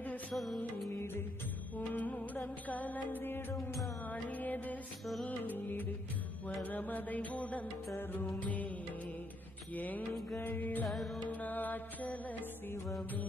எது சொல்லிடு, உன்னுடன் கலந்திடும் நாள் எது சொல்லிடு, வரமதை உடன் தருமே எங்கள் அருணாச்சல சிவமே.